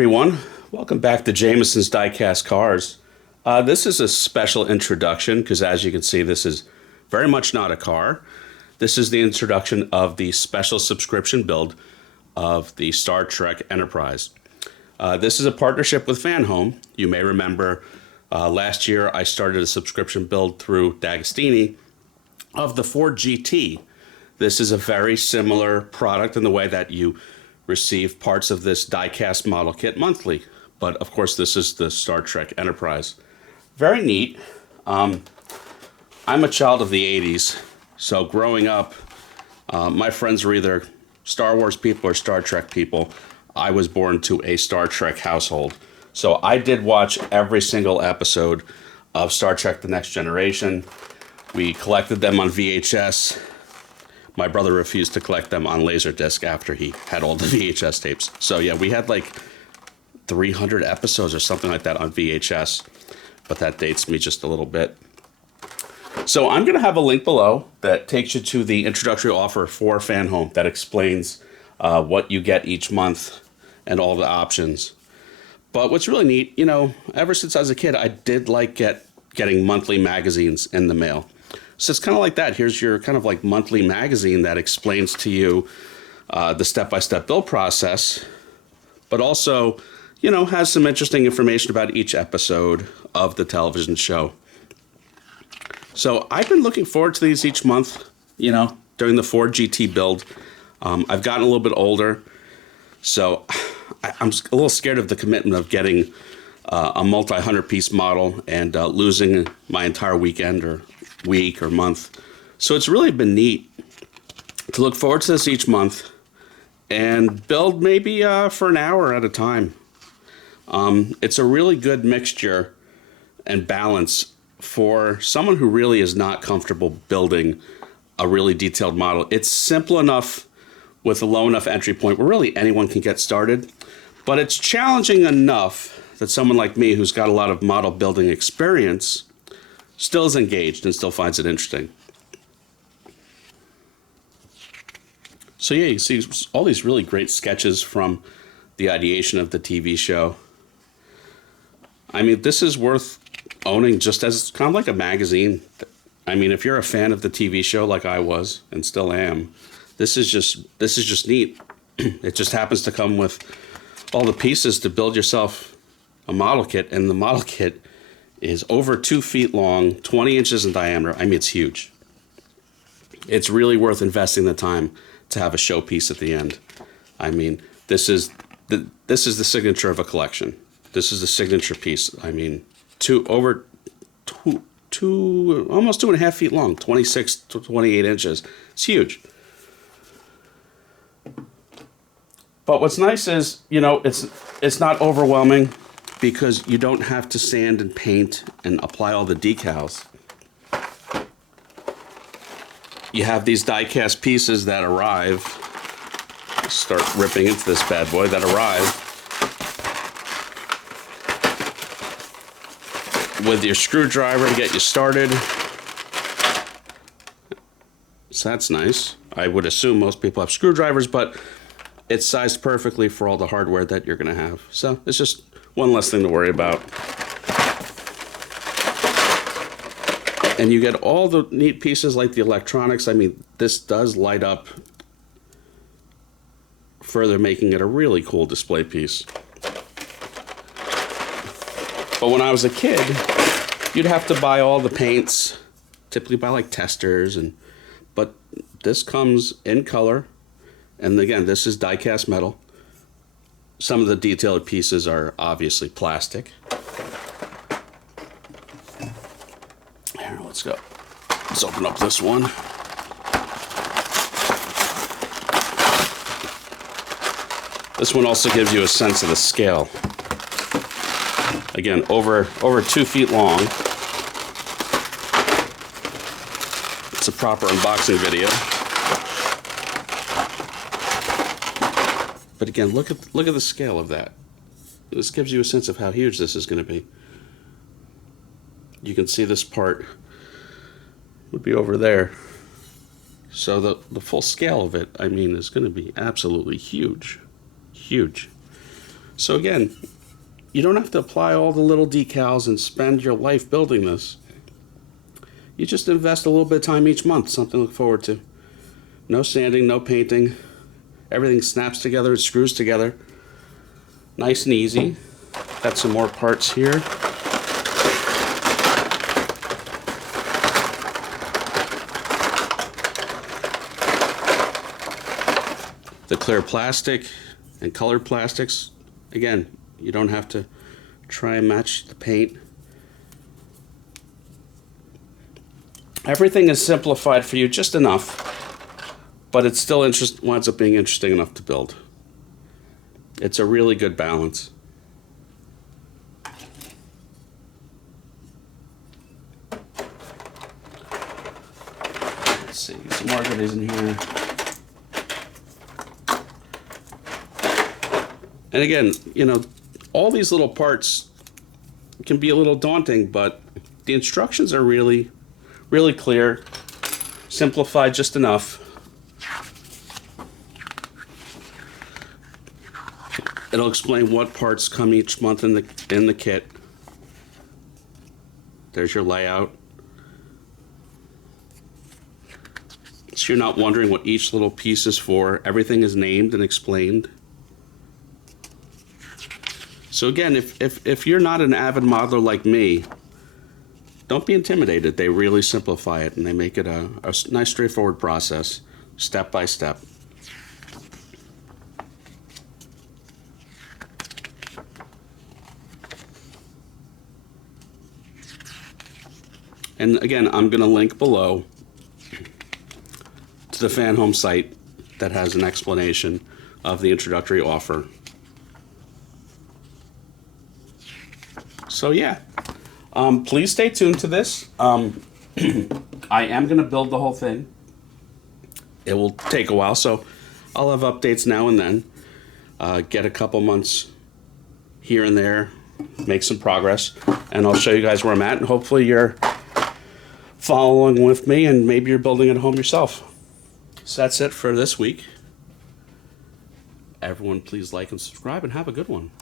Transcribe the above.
Everyone, welcome back to Jameson's Diecast Cars. This is a special introduction because, as you can see, this is very much not a car. This is the introduction of the special subscription build of the Star Trek Enterprise. This is a partnership with Fanhome. You may remember last year I started a subscription build through D'Agostini of the Ford GT. This is a very similar product in the way that you receive parts of this diecast model kit monthly. But of course, this is the Star Trek Enterprise. Very neat. I'm a child of the 80s, so growing up, my friends were either Star Wars people or Star Trek people. I was born to a Star Trek household. So I did watch every single episode of Star Trek The Next Generation. We collected them on VHS. My brother refused to collect them on Laserdisc after he had all the VHS tapes. So yeah, we had like 300 episodes or something like that on VHS, but that dates me just a little bit. So I'm going to have a link below that takes you to the introductory offer for Fanhome that explains what you get each month and all the options. But what's really neat, ever since I was a kid, I did like getting monthly magazines in the mail. So it's kind of like that. Here's your kind of like monthly magazine that explains to you the step-by-step build process, but also, has some interesting information about each episode of the television show. So I've been looking forward to these each month, during the Ford GT build. I've gotten a little bit older, so I'm a little scared of the commitment of getting a multi-100-piece model and losing my entire weekend or week or month. So it's really been neat to look forward to this each month and build maybe for an hour at a time. It's a really good mixture and balance for someone who really is not comfortable building a really detailed model. It's simple enough with a low enough entry point where really anyone can get started, but it's challenging enough that someone like me who's got a lot of model building experience still is engaged and still finds it interesting. So yeah, you see all these really great sketches from the ideation of the TV show. I mean, this is worth owning just as kind of like a magazine. I mean, if you're a fan of the TV show like I was and still am, this is just neat. It just happens to come with all the pieces to build yourself a model kit, and the model kit is over 2 feet long, 20 inches in diameter. I mean, it's huge. It's really worth investing the time to have a showpiece at the end. I mean, this is the signature of a collection. This is the signature piece. I mean, almost 2.5 feet long, 26 to 28 inches. It's huge. But what's nice is, it's not overwhelming, because you don't have to sand and paint and apply all the decals. You have these die-cast pieces that arrive. Start ripping into this bad boy that arrive with your screwdriver to get you started. So that's nice. I would assume most people have screwdrivers, but it's sized perfectly for all the hardware that you're going to have. So it's just one less thing to worry about. And you get all the neat pieces like the electronics. I mean, this does light up, further making it a really cool display piece. But when I was a kid, you'd have to buy all the paints, typically buy like testers, but this comes in color. And again, this is die-cast metal. Some of the detailed pieces are obviously plastic. Here, let's go. Let's open up this one. This one also gives you a sense of the scale. Again, over 2 feet long. It's a proper unboxing video. But again, look at the scale of that. This gives you a sense of how huge this is going to be. You can see this part would be over there. So the full scale of it, I mean, is going to be absolutely huge. Huge. So again, you don't have to apply all the little decals and spend your life building this. You just invest a little bit of time each month, something to look forward to. No sanding, no painting. Everything snaps together, it screws together. Nice and easy. Got some more parts here. The clear plastic and colored plastics. Again, you don't have to try and match the paint. Everything is simplified for you just enough, but it still winds up being interesting enough to build. It's a really good balance. Let's see, some more goodies in here. And again, you know, all these little parts can be a little daunting, but the instructions are really clear, simplified just enough. It'll explain what parts come each month in the kit. There's your layout. So you're not wondering what each little piece is for. Everything is named and explained. So again, if you're not an avid modeler like me, don't be intimidated. They really simplify it and they make it a nice straightforward process, step by step. And again, I'm going to link below to the Fanhome site that has an explanation of the introductory offer. So yeah, please stay tuned to this. I am going to build the whole thing. It will take a while, so I'll have updates now and then. Get a couple months here and there, make some progress, and I'll show you guys where I'm at, and hopefully you're following with me and maybe you're building it at home yourself. So that's it for this week. Everyone please like and subscribe and have a good one.